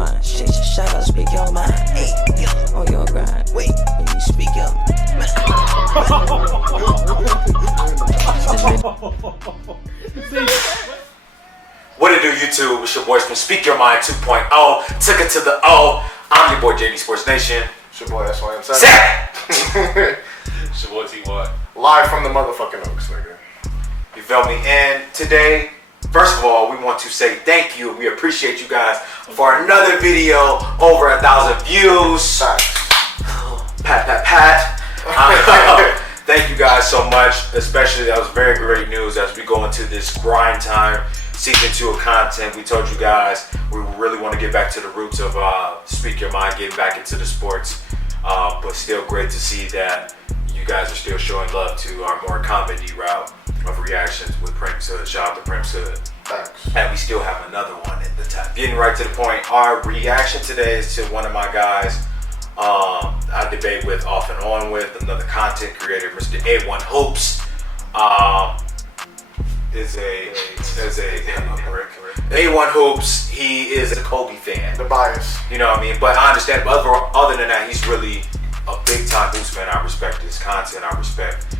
mind. Shit, shut up, speak your mind. Hey, on your grind. Wait, when you speak your mind. What it do, YouTube? It's your boys from Speak Your Mind 2.0. Took it to the O. I'm your boy JD Sports Nation. It's your boy SYM. It's your boy T1. Live from the motherfucking Oaks, nigga. You feel me? And today, first of all, we want to say thank you. We appreciate you guys for another video, over 1,000 views. Pat. Thank you guys so much. Especially, that was very great news as we go into this grind time, season 2 of content. We told you guys we really want to get back to the roots of Speak Your Mind, getting back into the sports. But still great to see that you guys are still showing love to our more comedy route of reactions with Prince Hood. Shout out to Prince Hood. Thanks. And we still have another one in the top. Getting right to the point, our reaction today is to one of my guys I debate with off and on with, another content creator, Mr. A1 Hoops. A1 Hoops, he is a Kobe fan. The bias. You know what I mean? But I understand, but other than that, he's really a big time Hoops fan. I respect his content. I respect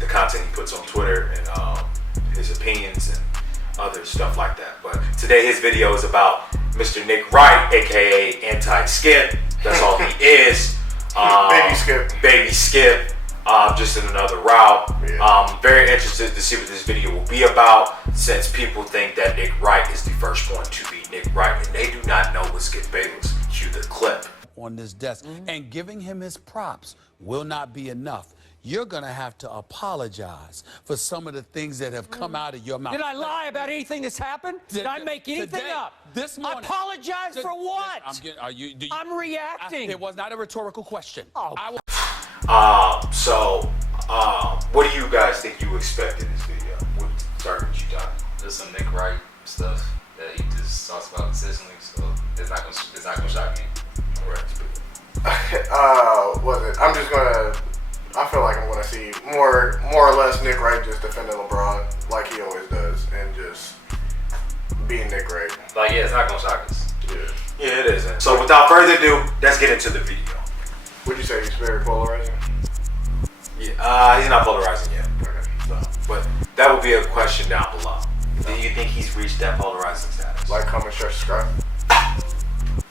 the content he puts on Twitter and his opinions and other stuff like that. But today his video is about Mr. Nick Wright, aka Anti-Skip. That's all he is. Baby Skip. Just in another route. Yeah. Very interested to see what this video will be about, since people think that Nick Wright is the first one to be Nick Wright, and they do not know what Skip Bayless. Cue the clip. On this desk, and giving him his props will not be enough. You're gonna have to apologize for some of the things that have come out of your mouth. Did I lie about anything that's happened? Did I make anything up? This morning. Apologize for what? I'm reacting. It was not a rhetorical question. Oh. What do you guys think you expect in this video? We'll start with you, Don. Just some Nick Wright stuff that he just talks about consistently, so it's not gonna shock me. I feel like I'm gonna see more or less Nick Wright just defending LeBron like he always does, and just being Nick Wright. Like, yeah, it's not gonna shock us. Yeah, it isn't. So without further ado, let's get into the video. Would you say he's very polarizing? Yeah, he's not polarizing yet. Okay. So, but that would be a question down below. Do you think he's reached that polarizing status? Like, comment, share, subscribe.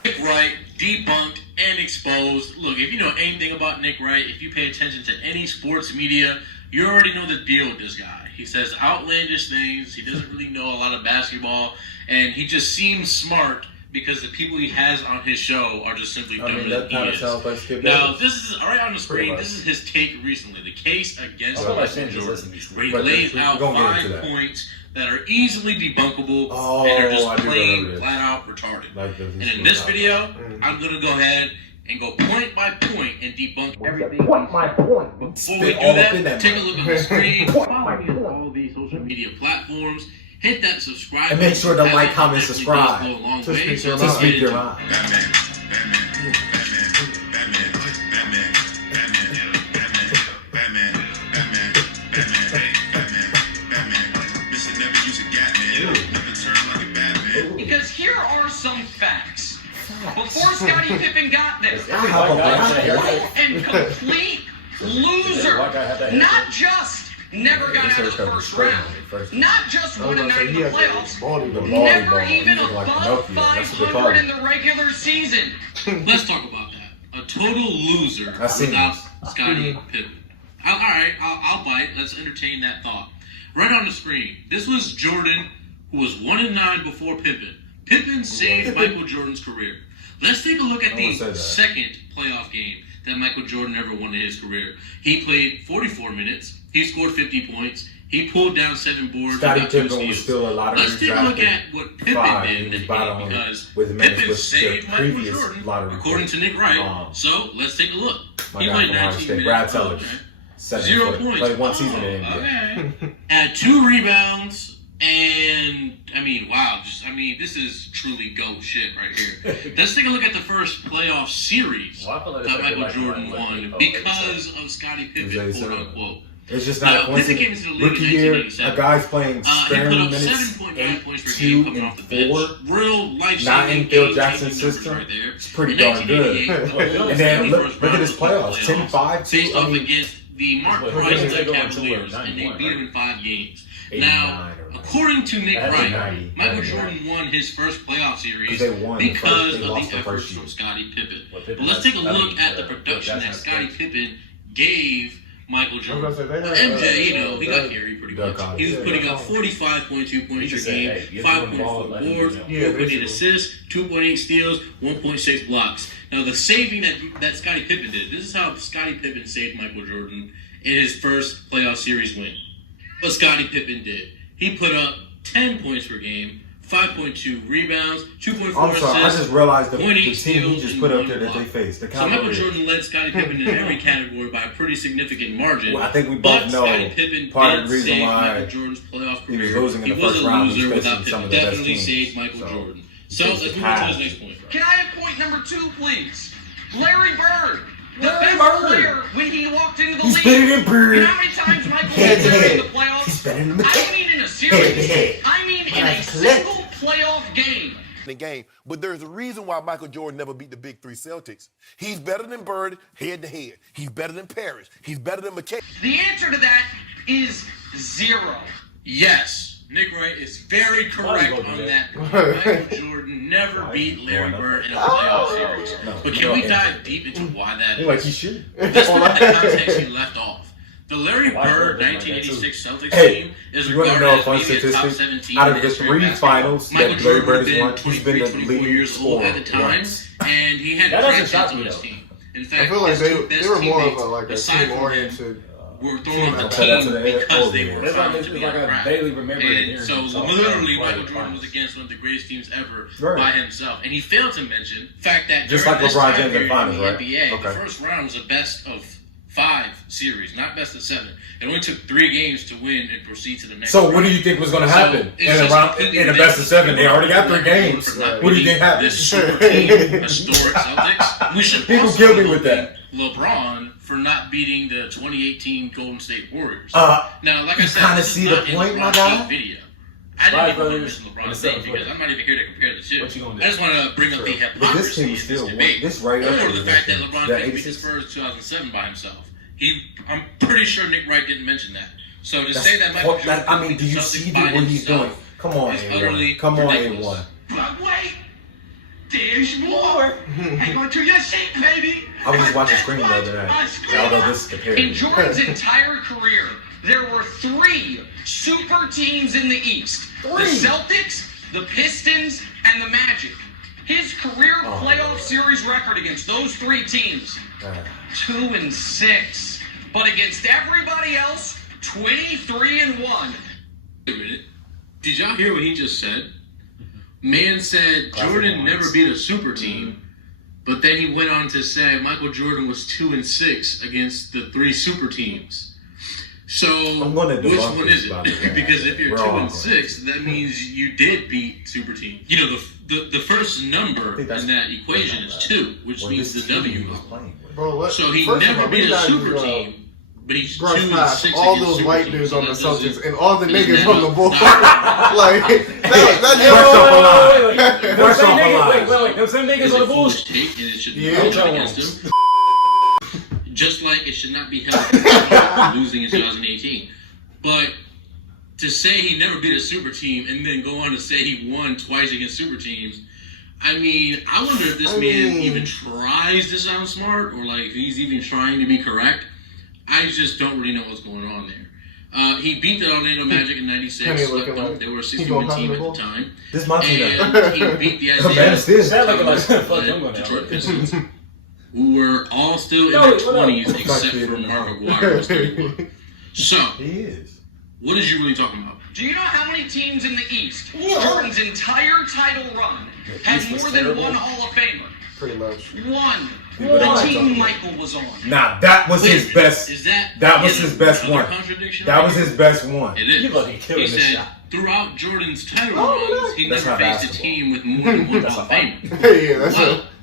Nick Wright, debunked and exposed. Look, if you know anything about Nick Wright, if you pay attention to any sports media, you already know the deal with this guy. He says outlandish things. He doesn't really know a lot of basketball, and he just seems smart because the people he has on his show are just simply dumber than he is. Like now, this is right on the screen. This is his take recently. The case against Michael Jordan, where he lays out 5 points that are easily debunkable and are just plain, flat out retarded. And in this video, I'm going to go ahead and go point by point and debunk everything. Point by point. Before we do that, take a look on the screen. Follow me on all these social media platforms. Hit that subscribe and make sure to like, comment, to subscribe. To Speak Your Mind. Because here are some facts. Before Scottie Pippen got there, and complete loser, not just never got out of the first round, not just 1-9 in the playoffs, never even above 500 in the regular season. Let's talk about that. A total loser without Scottie Pippen. Alright, I'll bite. Let's entertain that thought. Right on the screen, this was Jordan, who was 1-9 before Pippen. Pippen saved Michael Jordan's career. Let's take a look at the second playoff game that Michael Jordan ever won in his career. He played 44 minutes. He scored 50 points. He pulled down 7 boards. Scottie Pippen was still a lottery Let's take a look at what Pippen did in the game, because Pippen saved Michael Jordan, according to Nick Wright. So let's take a look. He played 19 minutes. Okay. 0 points. Played one season in NBA. Had 2 rebounds. And wow, this is truly GOAT shit right here. Let's take a look at the first playoff series that Michael Jordan won because of Scottie Pippen, quote unquote. It's just not a coincidence. Rookie year, a guy's playing sparing minutes, 8, 2, and 4. Real life not in Phil Jackson's system. It's pretty darn good. And then look at his playoffs: 10-5, 2. I mean, against the Mark Price Cavaliers, and they beat him in 5 games. Now, according to Nick Wright, Michael Jordan won his first playoff series because of the efforts from Scottie Pippen. But let's take a look at the production that Scottie Pippen gave Michael Jordan. MJ, he got carried pretty much. He was putting up 45.2 points per game, 5.4 boards, 4.8 assists, 2.8 steals, 1.6 blocks. Now, the saving that Scottie Pippen did, this is how Scottie Pippen saved Michael Jordan in his first playoff series win. What Scottie Pippen did, he put up 10 points per game, 5.2 rebounds, 2.4 assists. I'm sorry, I just realized the team he just put up there that they faced. The so Michael Jordan led Scottie Pippen in every category by a pretty significant margin. Well, I think we both know part of the reason why Jordan's playoff he was losing in the first round was facing some of the best definitely teams. saved Michael Jordan. So let's move on to his next point. Can I have point number 2, please? Larry Bird. The best player when he walked into the league. Better than Bird. You know how many times Michael Jordan in the playoffs? He's better than I mean in a series. I mean in a single playoff game. But there's a reason why Michael Jordan never beat the big 3 Celtics. He's better than Bird head to head. He's better than Parrish. He's better than McKay. The answer to that is 0. Yes. Nick Wright is very correct on that point. Michael Jordan never beat Larry Bird in a playoff series. But can we dive deep into why that is? Like he should. This is the context he left off. The Larry Bird 1986 Celtics team is regarded as maybe a top 7 team. Out of the 3 finals that Larry Bird has won, he's been the 24 years old at the time, and he had champions on his team. In fact, I feel like they were more of a aside team from oriented. Were thrown on the team because they were found to be on crack. And so literally Michael Jordan was against one of the greatest teams ever by himself. And he failed to mention the fact that just during like this LeBron time James in period finals, in the right? NBA, the first round was a best of 5 series, not best of 7. It only took 3 games to win and proceed to the next round. So what do you think was going to happen in a best of 7? They already got 3 games. What do you think happened? This super team, historic Celtics. We should People also kill me with that. LeBron for not beating the 2018 Golden State Warriors. Now, like I said, kind of see the point, my guy. Video. I didn't even want to mention LeBron's name because I'm not even here to compare the two. I just want to bring up the hypocrisy in this debate. This right up or the fact that LeBron couldn't beat the Spurs in 2007 by himself. I'm pretty sure Nick Wright didn't mention that. So to say that Michael Jordan I mean, do you see what he's doing? Come on, A1. Come on, A1. But wait, there's more. Hang on to your seat, baby. I was just watching Scream the other night. Although this is compared. In Jordan's entire career, there were 3 super teams in the East. The Celtics, the Pistons, and the Magic. His career playoff series record against those 3 teams, 2-6. But against everybody else, 23-1. Wait a minute. Did y'all hear what he just said? Man said Jordan never beat a super team, but then he went on to say Michael Jordan was 2-6 against the 3 super teams. So which one is it? Because if you're 2-6, that means you did beat super teams. You know, the first number in that equation is 2, which means the W. So he never beat a super team. But he's 2-6 all those white dudes on the Celtics and all the niggas on the Bulls. Like, First off, wait. Those same niggas on the Bulls. And it should be held against him. Just like it should not be held losing in 2018. But to say he never beat a super team and then go on to say he won twice against super teams, I mean, I wonder if this man even tries to sound smart or like if he's even trying to be correct. I just don't really know what's going on there. He beat the Orlando Magic in '96. They were a 60-win team at the time. This month, and he beat the Detroit Pistons, who were all still in their 20s except for Mark McGuire, who's 31. So, what is you really talking about? Do you know how many teams in the East, Jordan's entire title run, had more than 1 Hall of Famer? Pretty much. 1. The team Michael was on. Nah, that was his best. That was his best one. That was his best one. It is. He said throughout Jordan's title runs, he never faced a team with more than 1 Hall of Famer. Yeah,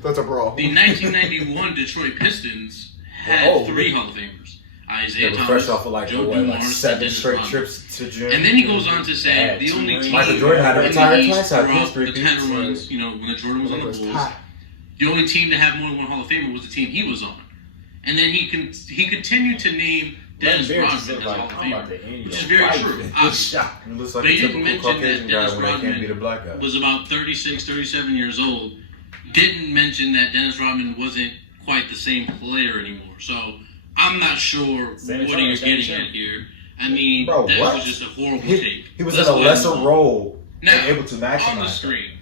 that's a brawl. The 1991 Detroit Pistons had 3 Hall of Famers. Isaiah They were Thomas, fresh off of like, Joe what, like Dumars, 7 Dennis straight Rodman. trips to gym. And then he goes on to say the only team Michael Jordan had to in retire the twice East after throughout his three the 10 runs, you know, when the Jordan was on the Bulls, the only team to have more than one Hall of Famer was the team he was on. And then he continued to name Dennis Rodman as a Hall of Famer, which is very true. But he didn't mention that Dennis Rodman was about 36, 37 years old. Didn't mention that Dennis Rodman wasn't quite the same player anymore. So I'm not sure what you're getting at here. I mean, that was just a horrible take. He was in a lesser role and able to maximize on the screen.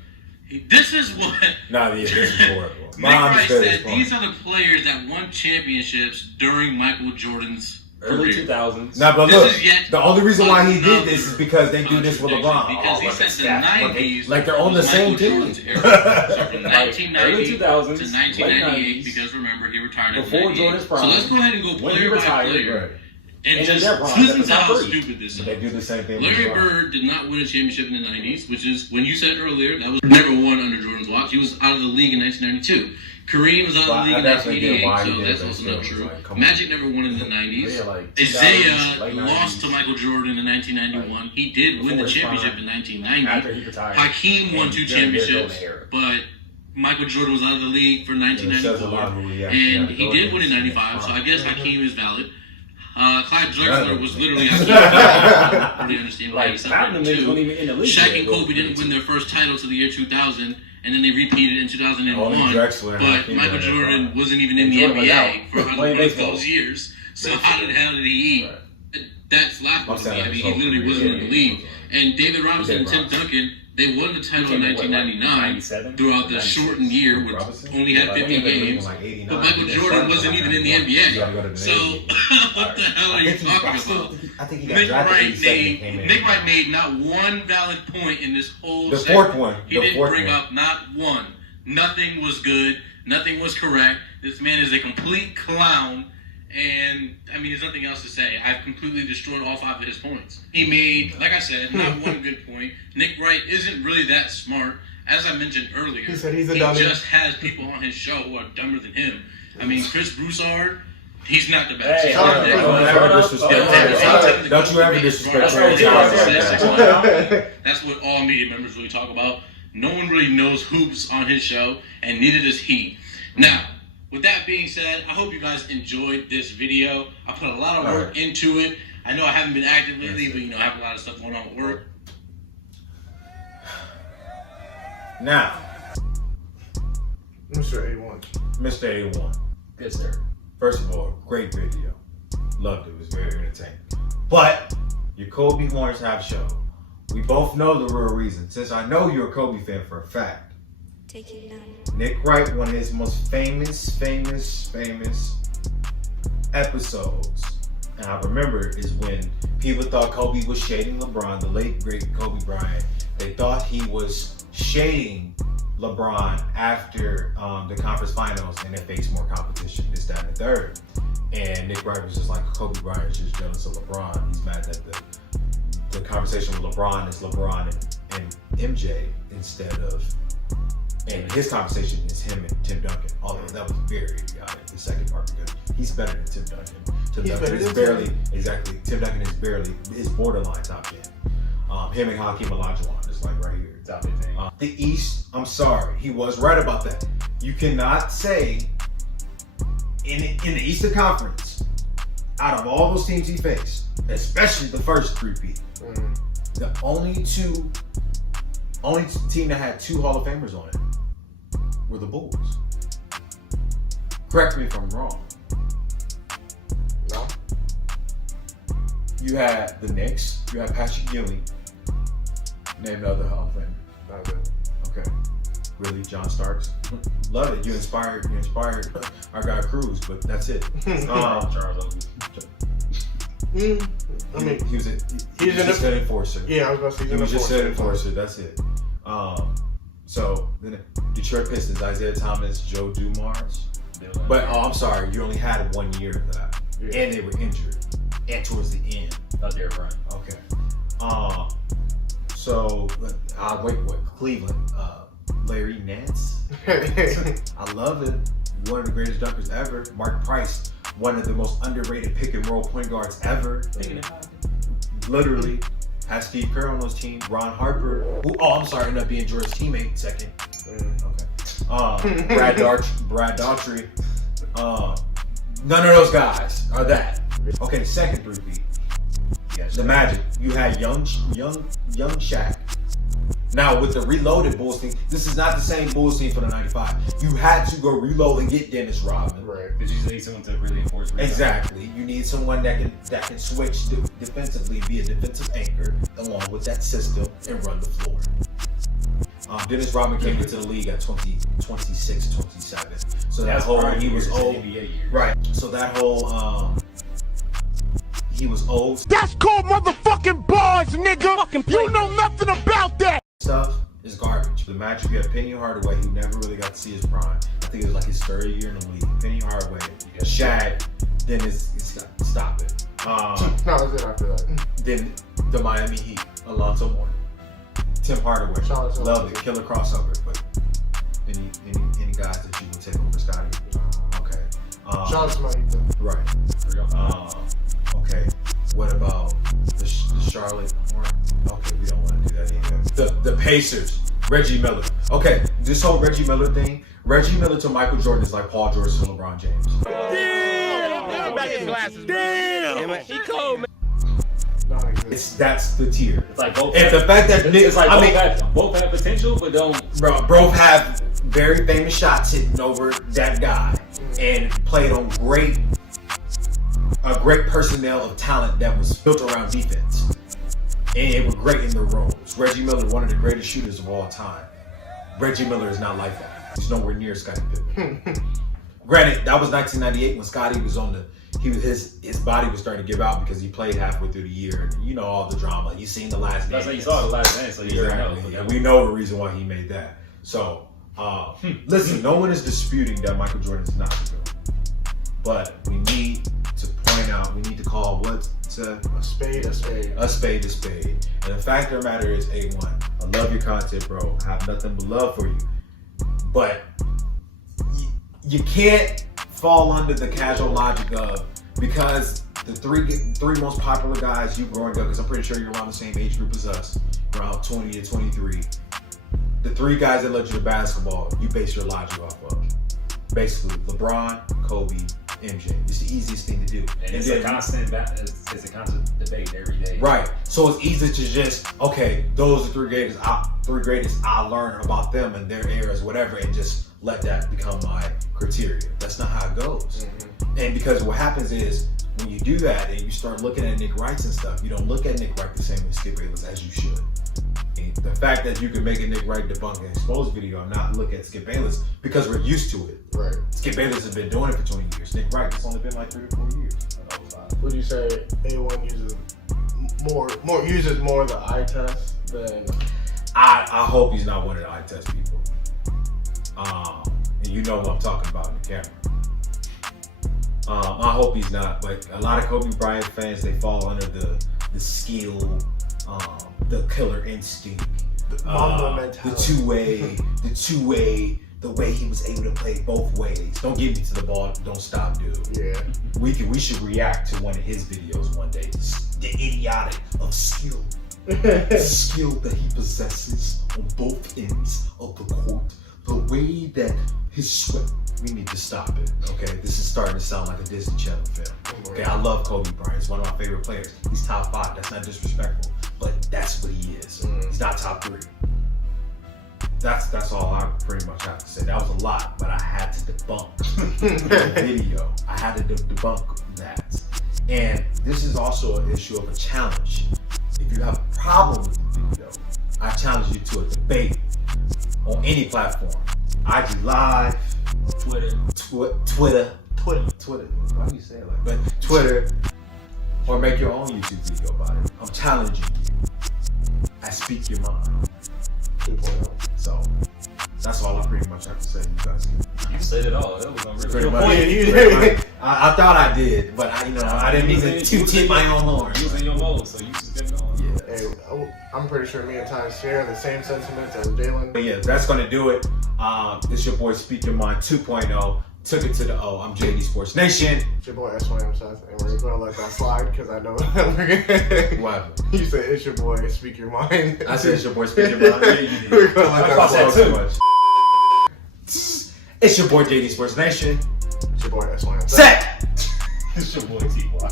This is what this is horrible. Nick Wright said these are the players that won championships during Michael Jordan's early 2000s. Nah, but look, the only reason why he did this is because they do this with LeBron. Because he said the 90s, like they're on the same team. So from 1990 early 2000s to 1998, because remember he retired in before Jordan's prime. So let's go ahead and go player by player. And just listen to how stupid this is. They do the same thing. Larry Bird did not win a championship in the 90s, which is, when you said earlier, that was never won under Jordan's watch. He was out of the league in 1992. Kareem was out of the league in 1988, so that's also not true. Magic never won in the 90s. Isaiah lost to Michael Jordan in 1991. He did win the championship in 1990. Hakeem won 2 championships, but Michael Jordan was out of the league for 1994. And he did win in 95, so I guess Hakeem is valid. Clyde Drexler was literally I don't really understand why he separated the two. Shaq and Kobe didn't win their first title till the year 2000, and then they repeated in 2001. But Michael Jordan wasn't even in the NBA for those years. So how the hell did he eat? That's laughable to me. I mean, he literally wasn't in the league. And David Robinson and Tim Duncan, they won the title in 1999 throughout the shortened year, which only had 50 games. But Michael Jordan wasn't even in the NBA. So what the hell are you talking about? Nick Wright made not one valid point in this whole segment. He didn't bring up not one. Nothing was good. Nothing was correct. This man is a complete clown. And, I mean, there's nothing else to say. I've completely destroyed all 5 of his points. He made, like I said, not one good point. Nick Wright isn't really that smart. As I mentioned earlier, he just has people on his show who are dumber than him. I mean, Chris Broussard, he's not the best. Hey, don't you ever disrespect That's what all media members really talk about. No one really knows hoops on his show, and neither does he. Now, with that being said, I hope you guys enjoyed this video. I put a lot of work into it. I know I haven't been active lately, but, you know, I have a lot of stuff going on with work. Now, Mr. A1. Mr. A1. Good sir. First of all, great video. Loved it. It was very entertaining. But your Kobe Horns have show. We both know the real reason. Since I know you're a Kobe fan for a fact. Nick Wright, one of his most famous episodes, and I remember, is when people thought Kobe was shading LeBron, the late great Kobe Bryant. They thought he was shading LeBron after the conference finals, and they faced more competition, this, that, and the third. And Nick Wright was just like, Kobe Bryant is just jealous of LeBron. He's mad that the conversation with LeBron is LeBron and MJ instead of. And his conversation is him and Tim Duncan. Although that was very idiotic, the second part, because he's better than Tim Duncan. Tim Duncan is borderline top 10. Him and Hakeem Olajuwon is like right here. Top 15. The East, I'm sorry, he was right about that. You cannot say in the Eastern Conference, out of all those teams he faced, especially the first three-peat, the only team that had 2 Hall of Famers on it were the Bulls. Correct me if I'm wrong. No. You had the Knicks. You had Patrick Ewing. Name another Hall of Famer. Not good. Okay. Really, John Starks. Love it. You inspired our guy Cruz, but that's it. Charles I mean, he was just an enforcer. Yeah, I was about to say he was just an enforcer. That's it. So then Detroit Pistons, Isaiah Thomas, Joe Dumars. But I'm sorry, you only had 1 year of that, and they were injured, and towards the end. Oh, they're right. Okay. So Cleveland, Larry Nance. I love it. One of the greatest dunkers ever. Mark Price one of the most underrated pick and roll point guards ever. Literally. Had Steve Kerr on those teams. Ron Harper, who ended up being Jordan's teammate second. Okay. Brad Daughtry. None of those guys are that. Okay, second three-peat. Yes, the Magic. You had young Shaq. Now with the reloaded Bulls team, this is not the same Bulls team for the '95. You had to go reload and get Dennis Rodman. Right. Because you need someone to really enforce rebound. Exactly. You need someone that can switch defensively, be a defensive anchor along with that system and run the floor. Dennis Rodman came into the league at 26, 27. So that whole he was old. Right. So that whole he was old. That's called motherfucking bars, nigga. You know nothing about that. Stuff is garbage. The Magic, you had Penny Hardaway, who never really got to see his prime. I think it was like his third year in the league. Penny Hardaway, Shaq, then stop it. No, that's it after that. Then the Miami Heat, Alonzo Mourning, Tim Hardaway, love it, killer crossover. But any guys that you would take over Scotty? Okay. Shout out to my Heat. Right. Okay. What about the Charlotte Hornets? Okay, we don't want to do that either. The Pacers, Reggie Miller. Okay, this whole Reggie Miller thing, Reggie Miller to Michael Jordan is like Paul George to LeBron James. Damn! Back his glasses. Damn! He cold, man. That's the tier. It's like both. And the fact that it's like both have potential, but don't. Both have very famous shots hitting over that guy and played on a great personnel of talent that was built around defense. And they were great in their roles. Reggie Miller, one of the greatest shooters of all time. Reggie Miller is not like that. He's nowhere near Scottie Pippen. Granted, that was 1998 when Scottie was his body was starting to give out because he played halfway through the year. You know all the drama. You seen the Last Dance. That's like you saw the Last Dance, so you already know. Yeah, we know the reason why he made that. So, listen, no one is disputing that Michael Jordan is not the GOAT. But we need to point out, we need to call a spade a spade. A spade a spade. And the fact of the matter is, A1, I love your content, bro. I have nothing but love for you. But you can't fall under the casual logic of, because the three most popular guys you growing up, because I'm pretty sure you're around the same age group as us, around 20 to 23, the three guys that led you to basketball, you base your logic off of. Basically, LeBron, Kobe, MJ. It's the easiest thing to do. And it's a constant debate every day. Right. So it's easy to just, okay, those are three greatest I learn about them and their eras, whatever, and just let that become my criteria. That's not how it goes. Mm-hmm. And because what happens is, when you do that and you start looking at Nick Wright and stuff, you don't look at Nick Wright the same as Skip Bayless as you should. And the fact that you can make a Nick Wright debunk and expose video and not look at Skip Bayless because we're used to it. Right. Skip Bayless has been doing it for 20 years. Nick Wright, it's only been like 3 or 4 years. Would you say A1 uses more the eye test than? I hope he's not one of the eye test people. And you know what I'm talking about in the camera. I hope he's not. Like a lot of Kobe Bryant fans, they fall under the skill, the killer instinct, the two-way, the way he was able to play both ways. Don't give me to the ball, don't stop, dude. Yeah. We should react to one of his videos one day. The idiotic of skill. The skill that he possesses on both ends of the court. The way that his sweat. We need to stop it, okay? This is starting to sound like a Disney Channel film. Okay, I love Kobe Bryant. He's one of my favorite players. He's top 5. That's not disrespectful, but that's what he is. He's not top 3. That's all I pretty much have to say. That was a lot, but I had to debunk the video. I had to debunk that. And this is also an issue of a challenge. If you have a problem with the video, I challenge you to a debate on any platform. IG Live, Twitter. Why do you say it like that? But Twitter, or make your own YouTube video about it. I'm challenging you. I speak your mind. 2.0. So that's all I pretty much have to say. You guys. You said it all. That was pretty unreal. much. I thought I did, but I didn't mean to toot my own horn. You was in your mode, so you just kept going. Yeah. Hey, I'm pretty sure me and Ty share the same sentiments as Jalen. But yeah, that's gonna do it. This your boy Speak Your Mind 2.0. took it to the O. I'm JD Sports Nation. It's your boy S.Y.M. Seth, and we're gonna let that slide because I know What? you said it's your boy, speak your mind. I said it's your boy, speak your mind. Yeah, you did. We're gonna let that slide too much. It's your boy JD Sports Nation. It's your boy S.Y.M. Set. It's your boy T.Y.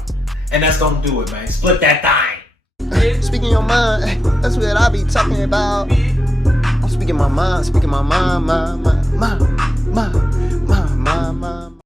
And that's gonna do it, man. Split that thing. Speaking your mind, that's what I be talking about. I'm speaking my mind, my.